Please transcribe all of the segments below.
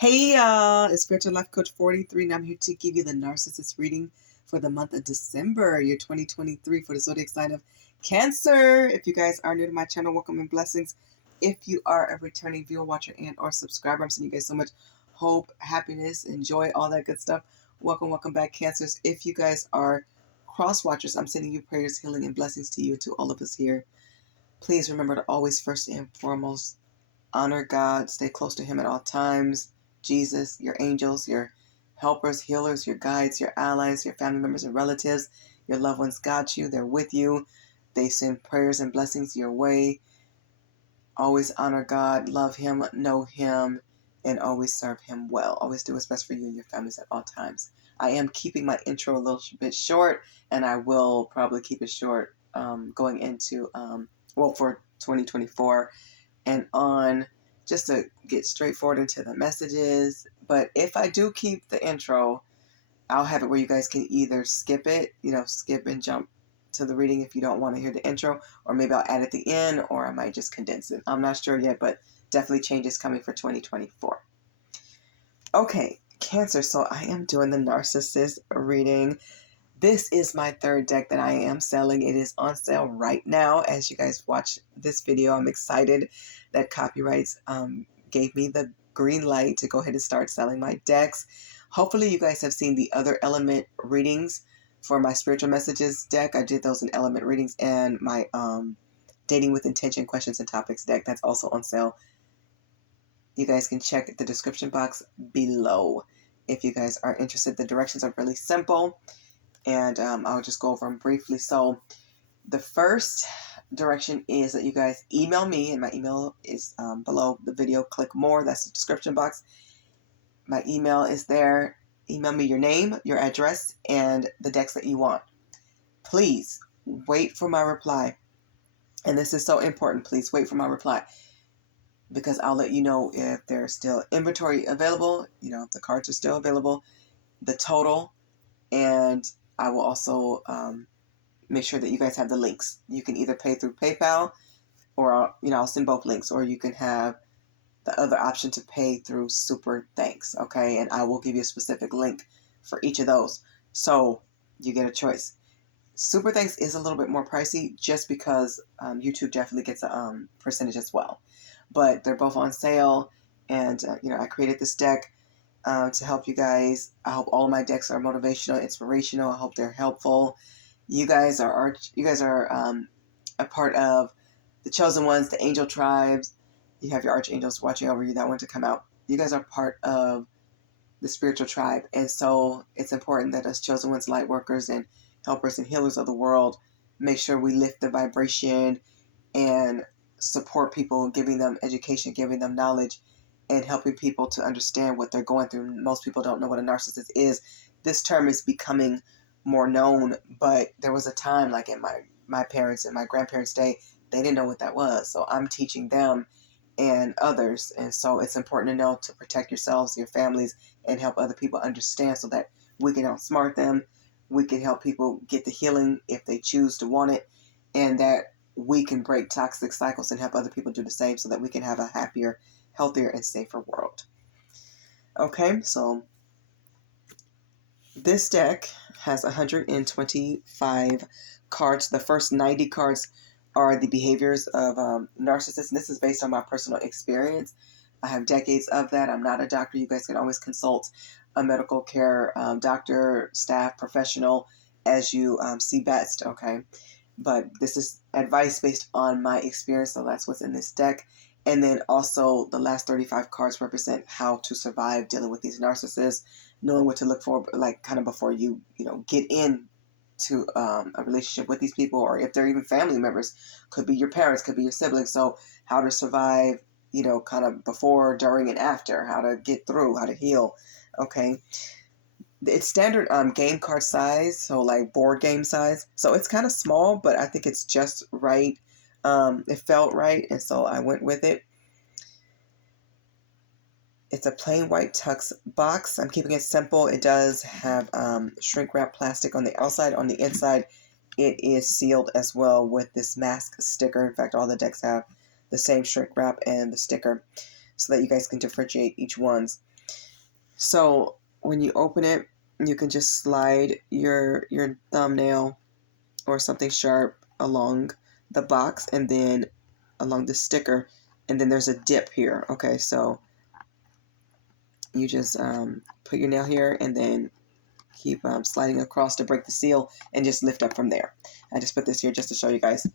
Hey y'all, it's Spiritual Life Coach 43, and I'm here to give you the Narcissist reading for the month of December, year 2023, for the zodiac sign of Cancer. If you guys are new to my channel, welcome and blessings. If you are a returning viewer, watcher, and or subscriber, I'm sending you guys so much hope, happiness, and joy, all that good stuff. Welcome back, Cancers. If you guys are cross watchers, I'm sending you prayers, healing, and blessings to you, to all of us here. Please remember to always, first and foremost, honor God, stay close to Him at all times. Jesus, your angels, your helpers, healers, your guides, your allies, your family members and relatives, your loved ones got you. They're with you. They send prayers and blessings your way. Always honor God, love Him, know Him, and always serve Him well. Always do what's best for you and your families at all times. I am keeping my intro a little bit short, and I will probably keep it short going into, for 2024 and on, just to get straightforward into the messages. But if I do keep the intro, I'll have it where you guys can either skip it, skip and jump to the reading if you don't want to hear the intro, or maybe I'll add at the end, or I might just condense it. I'm not sure yet, but definitely changes coming for 2024. Okay, Cancer, so I am doing the Narcissist reading. This is my third deck that I am selling. It is on sale right now as you guys watch this video. I'm excited that Copyrights gave me the green light to go ahead and start selling my decks. Hopefully you guys have seen the other element readings for my spiritual messages deck. I did those in element readings, and my dating with intention questions and topics deck, that's also on sale. You guys can check the description box below if you guys are interested. The directions are really simple, and I'll just go over them briefly. So the first direction is that you guys email me, and my email is below the video. Click more, that's the description box. My email is there. Email me your name, your address, and the decks that you want. Please wait for my reply. And this is so important. Please wait for my reply, because I'll let you know if there's still inventory available, if the cards are still available, the total, and I will also make sure that you guys have the links. You can either pay through PayPal, or I'll send both links, or you can have the other option to pay through Super Thanks, okay? And I will give you a specific link for each of those, so you get a choice. Super Thanks is a little bit more pricey just because YouTube definitely gets a percentage as well. But they're both on sale, and I created this deck to help you guys. I hope all of my decks are motivational, inspirational. I hope they're helpful. You guys are a part of the chosen ones, the angel tribes. You have your archangels watching over you that want to come out. You guys are part of the spiritual tribe, and so it's important that us chosen ones, light workers and helpers and healers of the world, make sure we lift the vibration and support people, giving them education, giving them knowledge, and helping people to understand what they're going through. Most people don't know what a narcissist is. This term is becoming more known, but there was a time, like in my parents' and my grandparents' day, they didn't know what that was. So I'm teaching them and others, and so it's important to know to protect yourselves, your families, and help other people understand, so that we can outsmart them. We can help people get the healing if they choose to want it, and that we can break toxic cycles and help other people do the same, so that we can have a happier, healthier, and safer world. Okay, so this deck has 125 cards. The first 90 cards are the behaviors of narcissists. And this is based on my personal experience. I have decades of that. I'm not a doctor. You guys can always consult a medical care doctor, staff, professional as you see best, okay? But this is advice based on my experience, so that's what's in this deck. And then also the last 35 cards represent how to survive dealing with these narcissists, knowing what to look for, like kind of before you get into a relationship with these people, or if they're even family members, could be your parents, could be your siblings. So how to survive, kind of before, during, and after, how to get through, how to heal, okay? It's standard game card size, so like board game size. So it's kind of small, but I think it's just right. It felt right, and so I went with it. It's a plain white tux box. I'm keeping it simple. It does have shrink wrap plastic on the outside. On the inside, it is sealed as well with this mask sticker. In fact, all the decks have the same shrink wrap and the sticker, so that you guys can differentiate each one's. So when you open it, you can just slide your thumbnail or something sharp along the box and then along the sticker, and then there's a dip here. Okay, so you just put your nail here and then keep sliding across to break the seal and just lift up from there. I just put this here just to show you guys.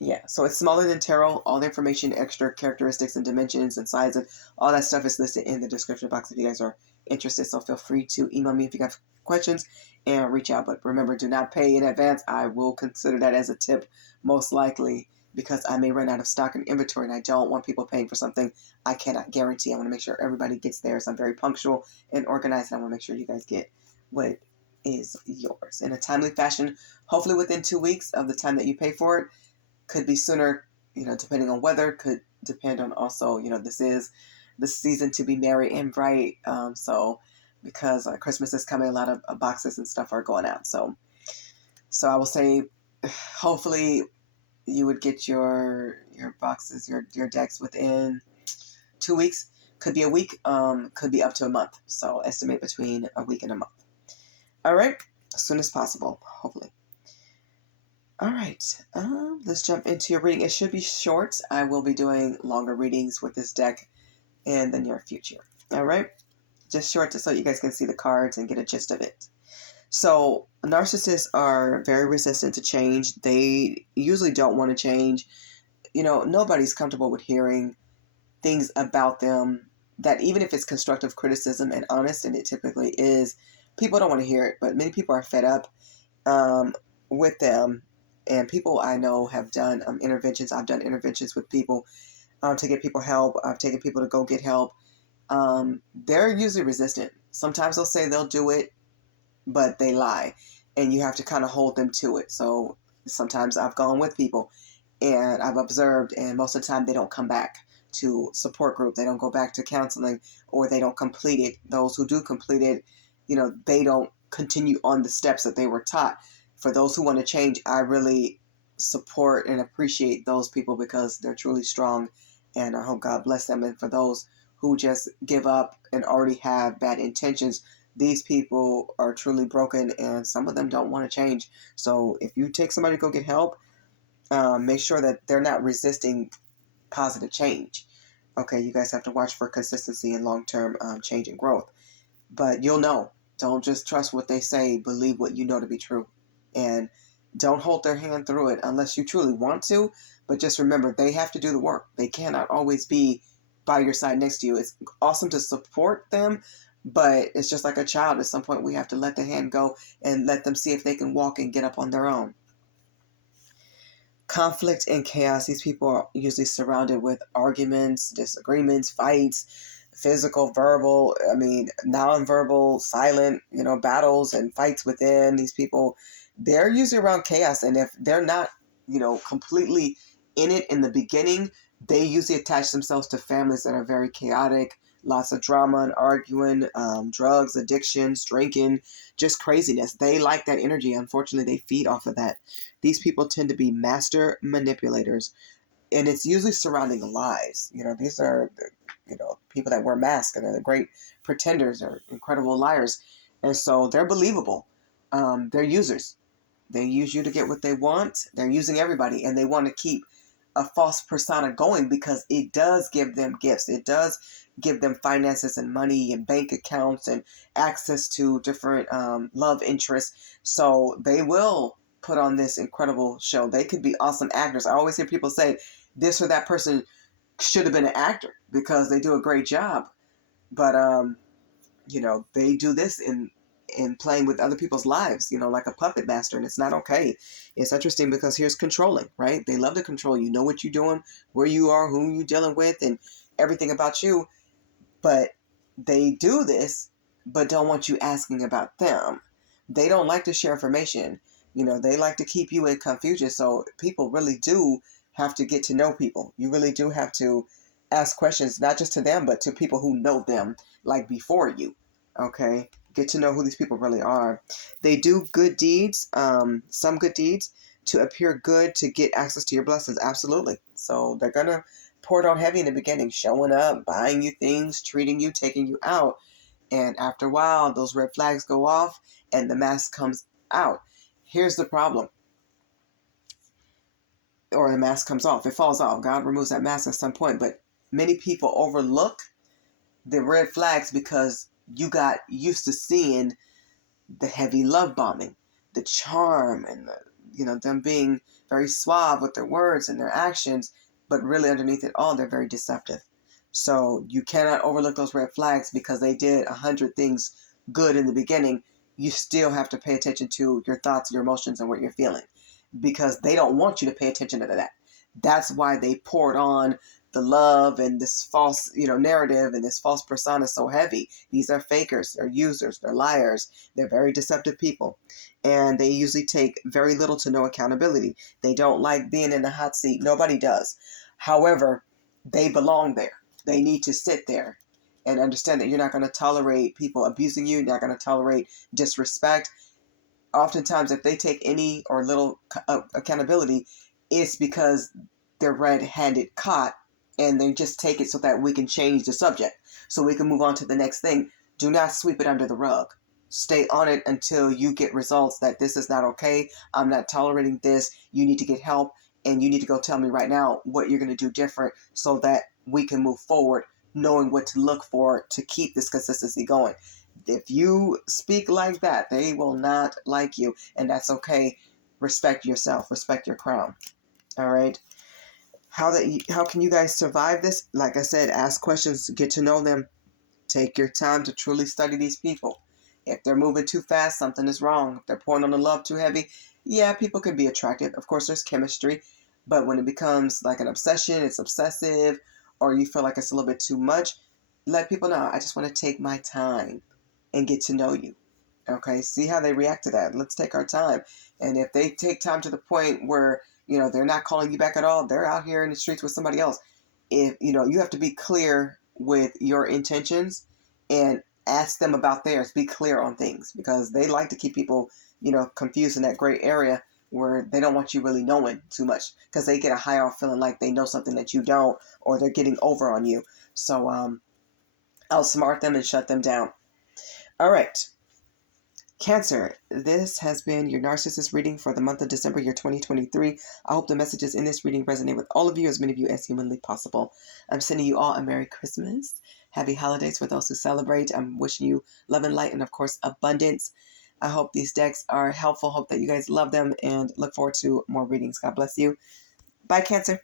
Yeah, so it's smaller than tarot. All the information, extra characteristics and dimensions and size and all that stuff is listed in the description box if you guys are interested. So feel free to email me if you have questions and reach out. But remember, do not pay in advance. I will consider that as a tip most likely because I may run out of stock and inventory and I don't want people paying for something I cannot guarantee. I want to make sure everybody gets theirs. I'm very punctual and organized and I want to make sure you guys get what is yours in a timely fashion, hopefully within 2 weeks of the time that you pay for it. Could be sooner, depending on weather, could depend on also, this is the season to be merry and bright. So because Christmas is coming, a lot of boxes and stuff are going out. So I will say, hopefully you would get your boxes, your decks within 2 weeks. Could be a week, could be up to a month. So estimate between a week and a month. All right, as soon as possible, hopefully. All right, let's jump into your reading. It should be short. I will be doing longer readings with this deck in the near future. All right, just short so you guys can see the cards and get a gist of it. So narcissists are very resistant to change. They usually don't want to change. Nobody's comfortable with hearing things about them that even if it's constructive criticism and honest, and it typically is, people don't want to hear it, but many people are fed up with them. And people I know have done interventions. I've done interventions with people to get people help. I've taken people to go get help. They're usually resistant. Sometimes they'll say they'll do it, but they lie. And you have to kind of hold them to it. So sometimes I've gone with people and I've observed, and most of the time they don't come back to support group. They don't go back to counseling, or they don't complete it. Those who do complete it, they don't continue on the steps that they were taught. For those who want to change, I really support and appreciate those people because they're truly strong, and I hope God bless them. And for those who just give up and already have bad intentions, these people are truly broken, and some of them don't want to change. So if you take somebody to go get help, make sure that they're not resisting positive change. Okay, you guys have to watch for consistency and long-term change and growth. But you'll know. Don't just trust what they say. Believe what you know to be true. And don't hold their hand through it unless you truly want to. But just remember, they have to do the work. They cannot always be by your side next to you. It's awesome to support them, but it's just like a child. At some point, we have to let the hand go and let them see if they can walk and get up on their own. Conflict and chaos. These people are usually surrounded with arguments, disagreements, fights, physical, verbal, nonverbal, silent, battles and fights within. These people, they're usually around chaos. And if they're not, completely in it in the beginning, they usually attach themselves to families that are very chaotic, lots of drama and arguing, drugs, addictions, drinking, just craziness. They like that energy. Unfortunately, they feed off of that. These people tend to be master manipulators, and it's usually surrounding lies. These are, people that wear masks and are the great pretenders or incredible liars. And so they're believable. They're users. They use you to get what they want. They're using everybody, and they want to keep a false persona going because it does give them gifts. It does give them finances and money and bank accounts and access to different love interests. So they will put on this incredible show. They could be awesome actors. I always hear people say this or that person should have been an actor because they do a great job. But, they do this in playing with other people's lives, like a puppet master, and it's not okay. It's interesting because here's controlling, right? They love to control you. Know what you're doing, where you are, who you're dealing with, and everything about you. But they do this, but don't want you asking about them. They don't like to share information. They like to keep you in confusion. So people really do have to get to know people. You really do have to ask questions, not just to them, but to people who know them, like before you. Okay? Get to know who these people really are. They do good deeds, some good deeds, to appear good, to get access to your blessings. Absolutely. So they're going to poured on heavy in the beginning, showing up, buying you things, treating you, taking you out. And after a while, those red flags go off and the mask comes out. Here's the problem. Or the mask comes off. It falls off. God removes that mask at some point. But many people overlook the red flags because you got used to seeing the heavy love bombing, the charm, and them being very suave with their words and their actions, but really underneath it all, they're very deceptive. So you cannot overlook those red flags because they did 100 things good in the beginning. You still have to pay attention to your thoughts, your emotions, and what you're feeling, because they don't want you to pay attention to that. That's why they poured on the love and this false, narrative and this false persona so heavy. These are fakers, they're users, they're liars, they're very deceptive people. And they usually take very little to no accountability. They don't like being in the hot seat. Nobody does. However, they belong there. They need to sit there and understand that you're not going to tolerate people abusing you. You're not going to tolerate disrespect. Oftentimes, if they take any or little accountability, it's because they're red-handed caught, and they just take it so that we can change the subject, so we can move on to the next thing. Do not sweep it under the rug. Stay on it until you get results that this is not okay. I'm not tolerating this. You need to get help, and you need to go tell me right now what you're going to do different so that we can move forward, knowing what to look for to keep this consistency going. If you speak like that, they will not like you, and that's okay. Respect yourself. Respect your crown. All right. How can you guys survive this? Like I said, ask questions, get to know them. Take your time to truly study these people. If they're moving too fast, something is wrong. If they're pouring on the love too heavy, yeah, people can be attractive. Of course, there's chemistry. But when it becomes like an obsession, it's obsessive, or you feel like it's a little bit too much, let people know, I just want to take my time and get to know you. Okay, see how they react to that. Let's take our time. And if they take time to the point where, they're not calling you back at all, they're out here in the streets with somebody else. If, you have to be clear with your intentions and ask them about theirs. Be clear on things, because they like to keep people, confused in that gray area where they don't want you really knowing too much, because they get a high off feeling like they know something that you don't, or they're getting over on you. So outsmart them and shut them down. All right. Cancer, this has been your narcissist reading for the month of December, year 2023. I hope the messages in this reading resonate with all of you, as many of you as humanly possible. I'm sending you all a Merry Christmas. Happy holidays for those who celebrate. I'm wishing you love and light and, of course, abundance. I hope these decks are helpful. Hope that you guys love them, and look forward to more readings. God bless you. Bye, Cancer.